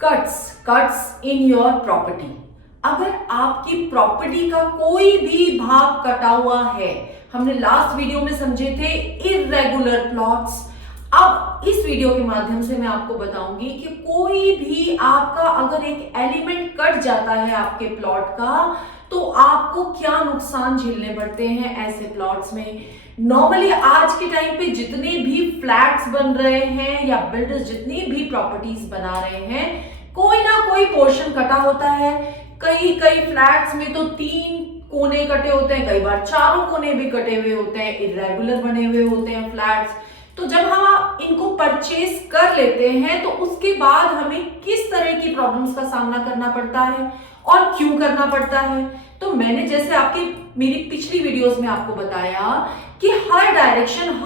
Cuts in your property. अगर आपकी property का कोई भी भाग कटा हुआ है, हमने लास्ट वीडियो में समझे थे इर्रेगुलर प्लॉट्स। अब इस वीडियो के माध्यम से मैं आपको बताऊंगी कि कोई भी आपका अगर एक एलिमेंट कट जाता है आपके प्लॉट का, तो आपको क्या नुकसान झेलने पड़ते हैं ऐसे प्लॉट्स में। नॉर्मली आज के टाइम पे जितने भी फ्लैट्स बन रहे हैं या बिल्डर्स जितनी भी प्रॉपर्टीज बना रहे हैं, कोई ना कोई पोर्शन कटा होता है। कई फ्लैट्स में तो 3 कोने कटे होते हैं, कई बार चारों कोने भी कटे हुए होते हैं, इर्रेगुलर बने हुए होते हैं फ्लैट्स। तो जब हम इनको परचेज कर लेते हैं तो उसके बाद हमें किस तरह की प्रॉब्लम्स का सामना करना पड़ता है और क्यों करना पड़ता है। तो मैंने जैसे आपकी मेरी पिछली वीडियोस में आपको बताया कि हर डायरेक्शन,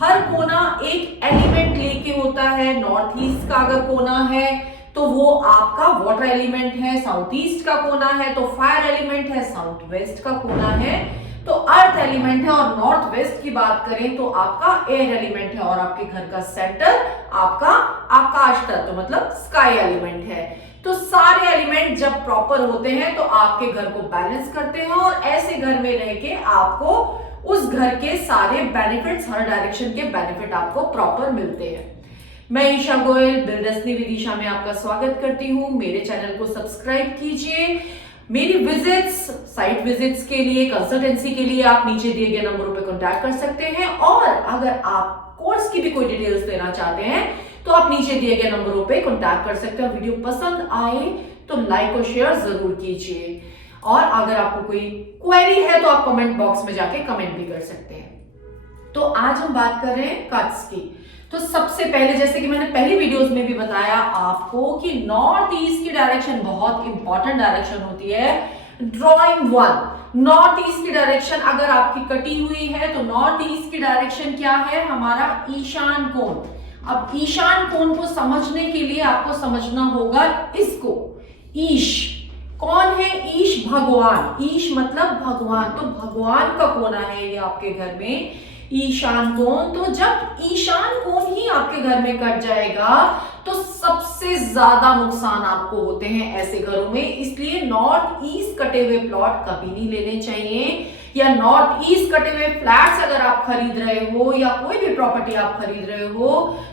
हर कोना एक एलिमेंट लेके होता है। नॉर्थ ईस्ट का अगर कोना है तो वो आपका वाटर एलिमेंट है, साउथ ईस्ट का कोना है तो फायर एलिमेंट है, साउथ वेस्ट का कोना है तो अर्थ एलिमेंट है, और नॉर्थ वेस्ट की बात करें तो आपका एयर एलिमेंट है, और आपके घर का सेंटर आपका आकाश तत्व मतलब स्काई एलिमेंट है। तो सारे एलिमेंट जब प्रॉपर होते हैं तो आपके घर को बैलेंस करते हैं, और ऐसे घर में रह के आपको उस घर के सारे बेनिफिट्स, हर डायरेक्शन के बेनिफिट आपको प्रॉपर मिलते हैं। मैं ईशा गोयल बिल्डर्सनी विद ईशा में आपका स्वागत करती हूं। मेरे चैनल को सब्सक्राइब कीजिए। मेरी विजिट्स, साइट विजिट्स के लिए, कंसल्टेंसी के लिए आप नीचे दिए गए नंबरों पर कॉन्टैक्ट कर सकते हैं, और अगर आप कोर्स की भी कोई डिटेल्स लेना चाहते हैं तो आप नीचे दिए गए नंबरों पे कॉन्टैक्ट कर सकते हैं। वीडियो पसंद आए तो लाइक और शेयर जरूर कीजिए, और अगर आपको कोई क्वेरी है तो आप कमेंट बॉक्स में जाके कमेंट भी कर सकते हैं। तो आज हम बात कर रहे हैं कट्स की। तो सबसे पहले, जैसे कि मैंने पहली वीडियोस में भी बताया आपको कि नॉर्थ ईस्ट की डायरेक्शन बहुत इंपॉर्टेंट डायरेक्शन होती है। ड्रॉइंग 1, नॉर्थ ईस्ट की डायरेक्शन अगर आपकी कटी हुई है तो नॉर्थ ईस्ट की डायरेक्शन क्या है, हमारा ईशान कोण। अब ईशान कोण को समझने के लिए आपको समझना होगा इसको। ईश कौन है? ईश भगवान। ईश मतलब भगवान, तो भगवान का कोना है ये आपके घर में, ईशान कोण। तो जब ईशान कोण ही आपके घर में कट जाएगा तो सबसे ज्यादा नुकसान आपको होते हैं ऐसे घरों में। इसलिए नॉर्थ ईस्ट कटे हुए प्लॉट कभी नहीं लेने चाहिए, या नॉर्थ ईस्ट कटे हुए फ्लैट्स अगर आप खरीद रहे हो या कोई भी प्रॉपर्टी आप खरीद रहे हो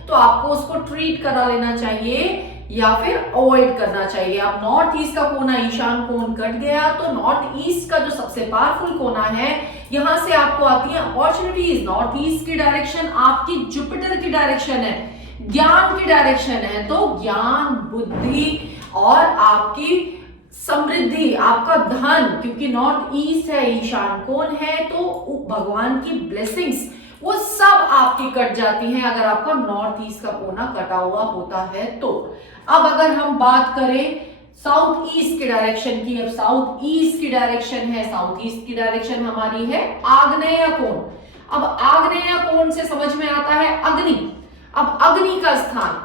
तो आपको उसको ट्रीट करा लेना चाहिए या फिर अवॉइड करना चाहिए। आप नॉर्थ ईस्ट का कोना, ईशान कोण कट गया तो नॉर्थ ईस्ट का जो सबसे पावरफुल कोना है, यहां से आपको आती है अपॉर्चुनिटीज। नॉर्थ ईस्ट की डायरेक्शन आपकी जुपिटर की डायरेक्शन है, ज्ञान की डायरेक्शन है, तो ज्ञान, बुद्धि और आपकी समृद्धि, आपका धन, क्योंकि नॉर्थ ईस्ट है, ईशान कोण है, तो भगवान की ब्लेसिंग्स वो सब आपकी कट जाती हैं अगर आपका नॉर्थ ईस्ट का कोना कटा हुआ होता है तो। अब अगर हम बात करें साउथ ईस्ट की डायरेक्शन की, अब साउथ ईस्ट की डायरेक्शन है, साउथ ईस्ट की डायरेक्शन हमारी है आग्नेय कोण। अब आग्नेय कोण से समझ में आता है अग्नि। अब अग्नि का स्थान,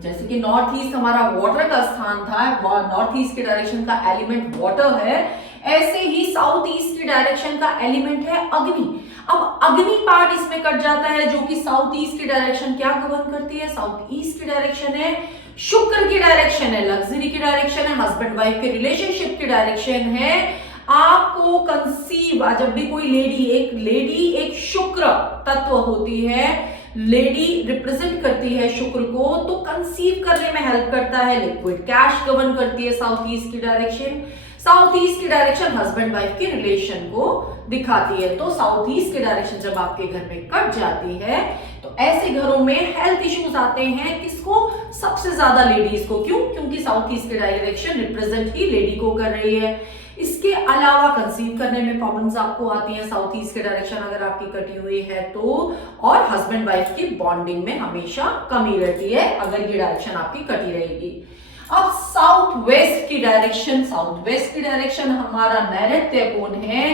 जैसे कि नॉर्थ ईस्ट हमारा वाटर का स्थान था, नॉर्थ ईस्ट की डायरेक्शन का एलिमेंट वाटर है, ऐसे ही साउथ ईस्ट की डायरेक्शन का एलिमेंट है अग्नि। अब अग्नि पार्ट इसमें कट जाता है, जो कि साउथ ईस्ट की डायरेक्शन क्या गवर्न करती है, साउथ ईस्ट की डायरेक्शन है शुक्र की डायरेक्शन है, लग्जरी की डायरेक्शन है, हस्बैंड वाइफ के रिलेशनशिप की डायरेक्शन है। आपको कंसीव, जब भी कोई लेडी एक शुक्र तत्व होती है, लेडी रिप्रेजेंट करती है शुक्र को, तो कंसीव करने में हेल्प करता है। लिक्विड कैश गवर्न करती है साउथ ईस्ट की डायरेक्शन। साउथ ईस्ट की डायरेक्शन हस्बैंड वाइफ के रिलेशन को दिखाती है। तो साउथ ईस्ट की डायरेक्शन जब आपके घर में कट जाती है तो ऐसे घरों में हेल्थ इश्यूज आते हैं। किसको? सबसे ज्यादा लेडीज को। क्यों? क्योंकि साउथ ईस्ट की डायरेक्शन रिप्रेजेंट ही लेडी को कर रही है। इसके अलावा कंसीव करने में प्रॉब्लम्स आपको आती हैं साउथ ईस्ट की डायरेक्शन अगर आपकी कटी हुई है तो, और हस्बैंड वाइफ की बॉन्डिंग में हमेशा कमी रहती है अगर ये डायरेक्शन आपकी कटी रहेगी। अब साउथ वेस्ट की डायरेक्शन, साउथ वेस्ट की डायरेक्शन हमारा नैऋत्य कोण है,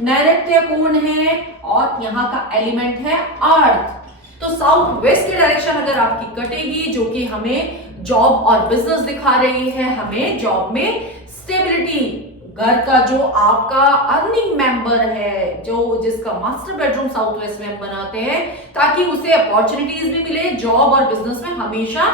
नैऋत्य कोण है, और यहाँ का एलिमेंट है अर्थ। तो साउथ वेस्ट की डायरेक्शन अगर आपकी कटेगी, जो कि हमें जॉब और बिजनेस दिखा रही है, हमें जॉब में स्टेबिलिटी, घर का जो आपका अर्निंग मेंबर है, जो जिसका मास्टर बेडरूम साउथ वेस्ट में हम बनाते हैं ताकि उसे अपॉर्चुनिटीज भी मिले, जॉब और बिजनेस में हमेशा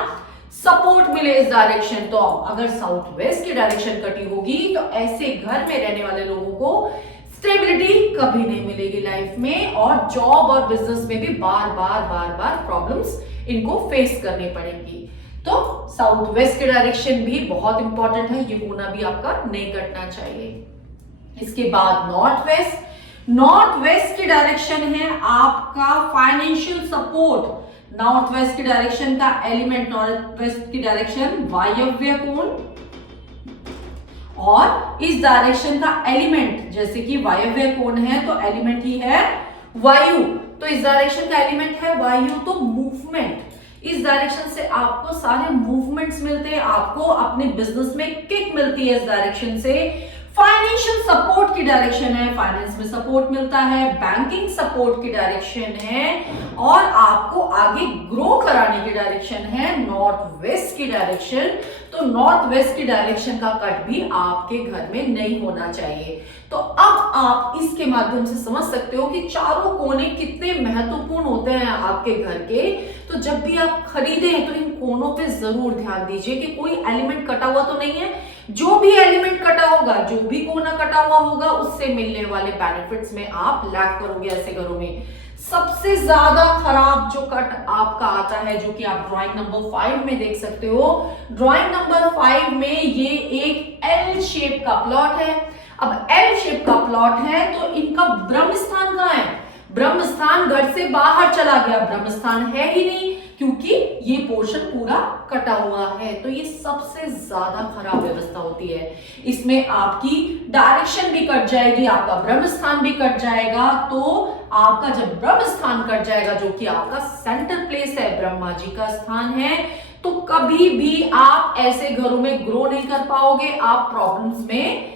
सपोर्ट मिले इस डायरेक्शन। तो अगर साउथ वेस्ट की डायरेक्शन कटी होगी तो ऐसे घर में रहने वाले लोगों को स्टेबिलिटी कभी नहीं मिलेगी लाइफ में, और जॉब और बिजनेस में भी बार बार प्रॉब्लम्स इनको फेस करनी पड़ेंगी। तो साउथ वेस्ट की डायरेक्शन भी बहुत इंपॉर्टेंट है, ये कोना भी आपका नहीं कटना चाहिए। इसके बाद नॉर्थ वेस्ट। नॉर्थ वेस्ट की डायरेक्शन है आपका फाइनेंशियल सपोर्ट। नॉर्थ वेस्ट की डायरेक्शन का एलिमेंट, नॉर्थ वेस्ट की डायरेक्शन वायव्य कोण, और इस डायरेक्शन का एलिमेंट जैसे कि वायव्य कोण है तो एलिमेंट ही है वायु, तो इस डायरेक्शन का एलिमेंट है वायु, तो मूवमेंट। इस डायरेक्शन से आपको सारे मूवमेंट्स मिलते हैं, आपको अपने बिजनेस में किक मिलती है इस डायरेक्शन से। फाइनेंशियल सपोर्ट की डायरेक्शन है, फाइनेंस में सपोर्ट मिलता है, बैंकिंग सपोर्ट की डायरेक्शन है, और आपको आगे ग्रो कराने की डायरेक्शन है नॉर्थ वेस्ट की डायरेक्शन। तो नॉर्थ वेस्ट की डायरेक्शन का कट भी आपके घर में नहीं होना चाहिए। तो अब आप इसके माध्यम से समझ सकते हो कि चारों कोने कितने महत्वपूर्ण होते हैं आपके घर के। तो जब भी आप खरीदें तो इन कोनों पे जरूर ध्यान दीजिए कि कोई एलिमेंट कटा हुआ तो नहीं है। जो भी एलिमेंट कटा होगा, जो भी कोना कटा हुआ होगा, उससे मिलने वाले बेनिफिट्स में आप लैक करोगे ऐसे घरों में। सबसे ज्यादा खराब जो कट आपका आता है, जो कि आप ड्राइंग नंबर 5 में देख सकते हो। ड्राइंग नंबर 5 में ये एक एल शेप का प्लॉट है। अब एल शेप का प्लॉट है तो इनका ब्रह्म स्थान कहां है? ब्रह्म स्थान घर से बाहर चला गया, ब्रह्म स्थान है ही नहीं, क्योंकि ये पोर्शन पूरा कटा हुआ है। तो ये सबसे ज्यादा खराब व्यवस्था होती है। इसमें आपकी डायरेक्शन भी कट जाएगी, आपका ब्रह्म स्थान भी कट जाएगा। तो आपका जब ब्रह्म स्थान कट जाएगा, जो कि आपका सेंटर प्लेस है, ब्रह्मा जी का स्थान है, तो कभी भी आप ऐसे घरों में ग्रो नहीं कर पाओगे, आप प्रॉब्लम्स में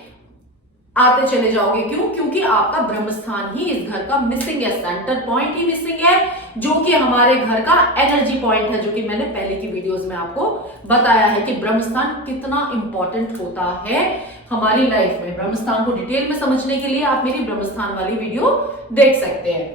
आते चले जाओगे। क्यों? क्योंकि आपका ब्रह्म स्थान ही इस घर का मिसिंग है, सेंटर पॉइंट ही मिसिंग है, जो कि हमारे घर का एनर्जी पॉइंट है, जो कि मैंने पहले की वीडियोस में आपको बताया है कि ब्रह्म स्थान कितना इंपॉर्टेंट होता है हमारी लाइफ में। ब्रह्म स्थान को डिटेल में समझने के लिए आप मेरी ब्रह्म स्थान वाली वीडियो देख सकते हैं।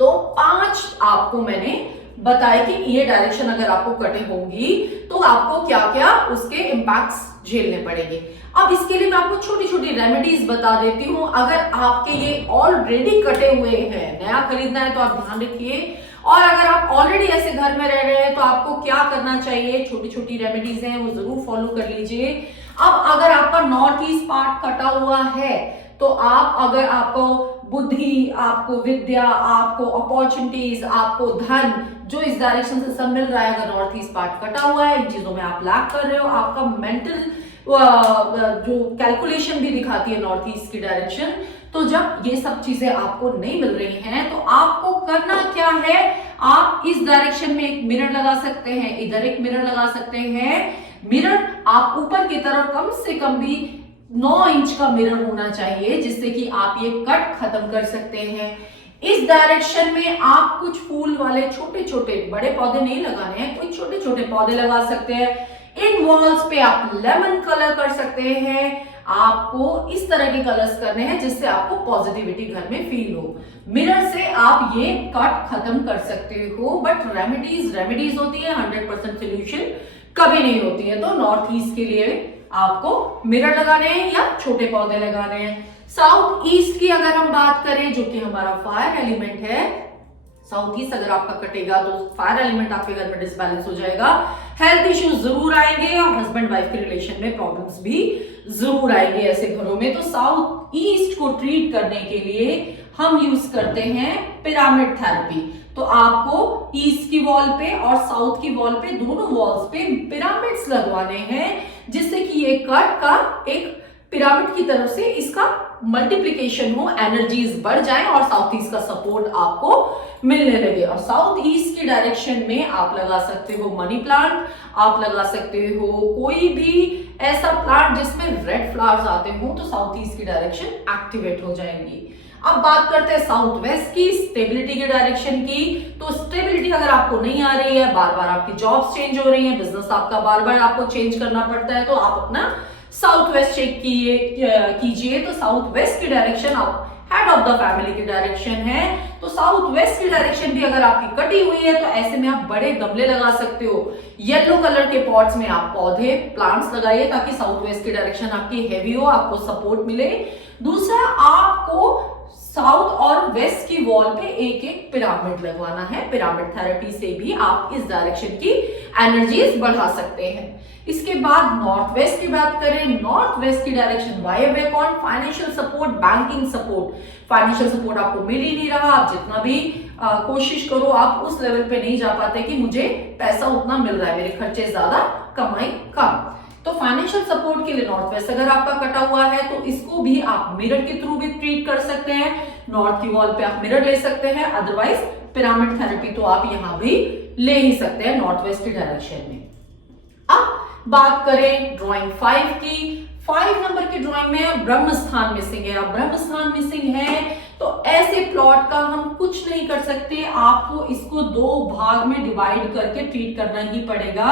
तो 5 आपको मैंने बताया कि ये डायरेक्शन अगर आपको कटे होंगी तो आपको क्या क्या उसके इंपैक्ट्स झेलने पड़ेंगे। अब इसके लिए मैं आपको छोटी छोटी रेमेडीज बता देती हूं। अगर आपके ये ऑलरेडी कटे हुए हैं, नया खरीदना है तो आप ध्यान रखिए, और अगर आप ऑलरेडी ऐसे घर में रह रहे हैं तो आपको क्या करना चाहिए, छोटी छोटी रेमेडीज हैं वो जरूर फॉलो कर लीजिए। अब अगर आपका नॉर्थ ईस्ट पार्ट कटा हुआ है तो आप, अगर आपको बुद्धि, आपको विद्या, आपको अपॉर्चुनिटीज, आपको धन, जो इस डायरेक्शन से सब मिल रहा है, अगर नॉर्थ ईस्ट पार्ट कटा हुआ है, इन चीजों में आप लैक कर रहे हो, आपका मेंटल जो कैलकुलेशन भी दिखाती है नॉर्थ ईस्ट की डायरेक्शन, तो जब ये सब चीजें आपको नहीं मिल रही हैं तो आपको करना क्या है, आप इस डायरेक्शन में एक मिरर लगा सकते हैं, इधर एक मिरर लगा सकते हैं। मिरर आप ऊपर की तरफ कम से कम भी 9 इंच का मिरर होना चाहिए, जिससे कि आप ये कट खत्म कर सकते हैं। इस डायरेक्शन में आप कुछ फूल वाले छोटे छोटे, बड़े पौधे नहीं लगाने हैं, कुछ छोटे छोटे पौधे लगा सकते हैं। इन वॉल्स पे आप लेमन कलर कर सकते हैं। आपको इस तरह के कलर्स करने हैं जिससे आपको पॉजिटिविटी घर में फील हो। मिरर से आप ये कट खत्म कर सकते हो। बट रेमेडीज होती है, 100% सोल्यूशन कभी नहीं होती है। तो नॉर्थ ईस्ट के लिए आपको मिरर लगाने हैं या छोटे पौधे लगाने हैं। साउथ ईस्ट की अगर हम बात करें, जो कि हमारा फायर एलिमेंट है, साउथ ईस्ट अगर आपका कटेगा तो फायर एलिमेंट आपके घर में डिसबैलेंस हो जाएगा, हेल्थ इश्यूज जरूर आएंगे और हस्बैंड वाइफ के रिलेशन में प्रॉब्लम्स भी जरूर आएंगे ऐसे घरों में। तो साउथ ईस्ट को ट्रीट करने के लिए हम यूज करते हैं पिरामिड थेरेपी। तो आपको ईस्ट की वॉल पे और साउथ की वॉल पे, दोनों वॉल्स पे पिरामिड्स लगवाने हैं, जिससे कि ये कट का एक पिरामिड की तरफ से इसका मल्टीप्लिकेशन हो, एनर्जीज बढ़ जाए और साउथ ईस्ट का सपोर्ट आपको मिलने लगे। और साउथ ईस्ट की डायरेक्शन में आप लगा सकते हो मनी प्लांट, आप लगा सकते हो कोई भी ऐसा प्लांट जिसमें रेड फ्लावर्स आते हो, तो साउथ ईस्ट की डायरेक्शन एक्टिवेट हो जाएंगी। अब बात करते हैं साउथ वेस्ट की, स्टेबिलिटी के डायरेक्शन की। तो स्टेबिलिटी अगर आपको नहीं आ रही है, बार बार आपकी जॉब्स चेंज हो रही है, बिजनेस आपका बार बार आपको चेंज करना पड़ता है, तो आप अपना साउथ वेस्ट चेक कीजिए। तो साउथ वेस्ट की डायरेक्शन आप हेड ऑफ द फैमिली की डायरेक्शन है, तो साउथ वेस्ट की डायरेक्शन भी अगर आपकी कटी हुई है तो ऐसे में आप बड़े गमले लगा सकते हो। येलो कलर के पॉट्स में आप पौधे प्लांट्स लगाइए ताकि साउथ वेस्ट की डायरेक्शन आपकी हैवी हो, आपको सपोर्ट मिले। दूसरा, आपको साउथ और वेस्ट की वॉल पे एक एक पिरामिड लगवाना है। पिरामिड थेरेपी से भी आप इस डायरेक्शन की एनर्जीज बढ़ा सकते हैं। इसके बाद नॉर्थ वेस्ट की बात करें, नॉर्थ वेस्ट की डायरेक्शन वायव्य कौन, financial support, banking support. Financial support आपको मिल ही नहीं रहा, आप जितना भी कोशिश करो आप उस लेवल पे नहीं जा पाते कि मुझे पैसा उतना मिल रहा है, मेरे खर्चे ज्यादा कमाई कम। तो फाइनेंशियल सपोर्ट के लिए नॉर्थ वेस्ट अगर आपका कटा हुआ है तो इसको भी आप मिरर के थ्रू भी ट्रीट कर सकते हैं। नॉर्थ की वॉल पे आप मिरर ले सकते हैं, अदरवाइज पिरामिड थेरेपी तो आप यहां भी ले ही सकते हैं नॉर्थ वेस्ट की डायरेक्शन में। अब बात करें ड्राइंग 5 की। 5 नंबर की ड्राइंग में ब्रह्म स्थान मिसिंग है। अब ब्रह्म स्थान मिसिंग है तो ऐसे प्लॉट का हम कुछ नहीं कर सकते, आपको इसको 2 भाग में डिवाइड करके ट्रीट करना ही पड़ेगा,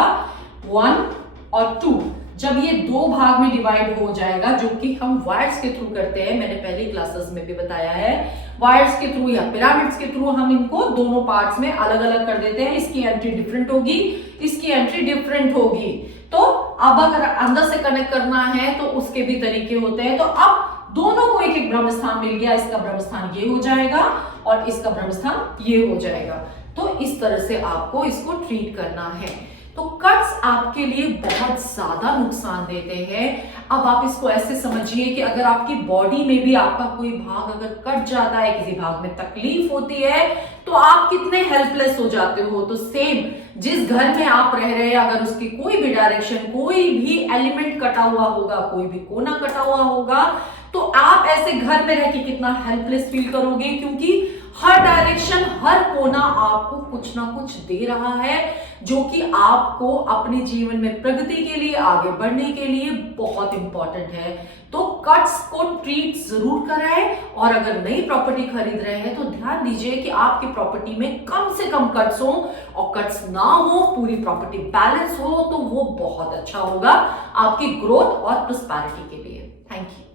1 और 2। जब ये 2 भाग में डिवाइड हो जाएगा, जो कि हम वायर्स के थ्रू करते हैं, मैंने पहले क्लासेस में भी बताया है, वायर्स के थ्रू या पिरामिड्स के थ्रू हम इनको दोनों पार्ट्स में अलग अलग कर देते हैं। इसकी एंट्री डिफरेंट होगी, इसकी एंट्री डिफरेंट होगी। तो अब अगर अंदर से कनेक्ट करना है तो उसके भी तरीके होते हैं। तो अब दोनों को एक एक ब्रह्म स्थान मिल गया, इसका ब्रह्म स्थान ये हो जाएगा और इसका ब्रह्म स्थान ये हो जाएगा। तो इस तरह से आपको इसको ट्रीट करना है। तो कट्स आपके लिए बहुत ज्यादा नुकसान देते हैं। अब आप इसको ऐसे समझिए कि अगर आपकी बॉडी में भी आपका कोई भाग अगर कट जाता है, किसी भाग में तकलीफ होती है, तो आप कितने हेल्पलेस हो जाते हो। तो सेम जिस घर में आप रह रहे हैं, अगर उसकी कोई भी डायरेक्शन, कोई भी एलिमेंट कटा हुआ होगा, कोई भी कोना कटा हुआ होगा, तो आप ऐसे घर में रह के कितना हेल्पलेस फील करोगे, क्योंकि हर डायरेक्शन, हर कोना आपको कुछ ना कुछ दे रहा है, जो कि आपको अपने जीवन में प्रगति के लिए, आगे बढ़ने के लिए बहुत इंपॉर्टेंट है। तो कट्स को ट्रीट जरूर कराएं, और अगर नई प्रॉपर्टी खरीद रहे हैं तो ध्यान दीजिए कि आपकी प्रॉपर्टी में कम से कम कट्स हो, और कट्स ना हो, पूरी प्रॉपर्टी बैलेंस हो, तो वो बहुत अच्छा होगा आपकी ग्रोथ और प्रॉस्पेरिटी के लिए। Thank you.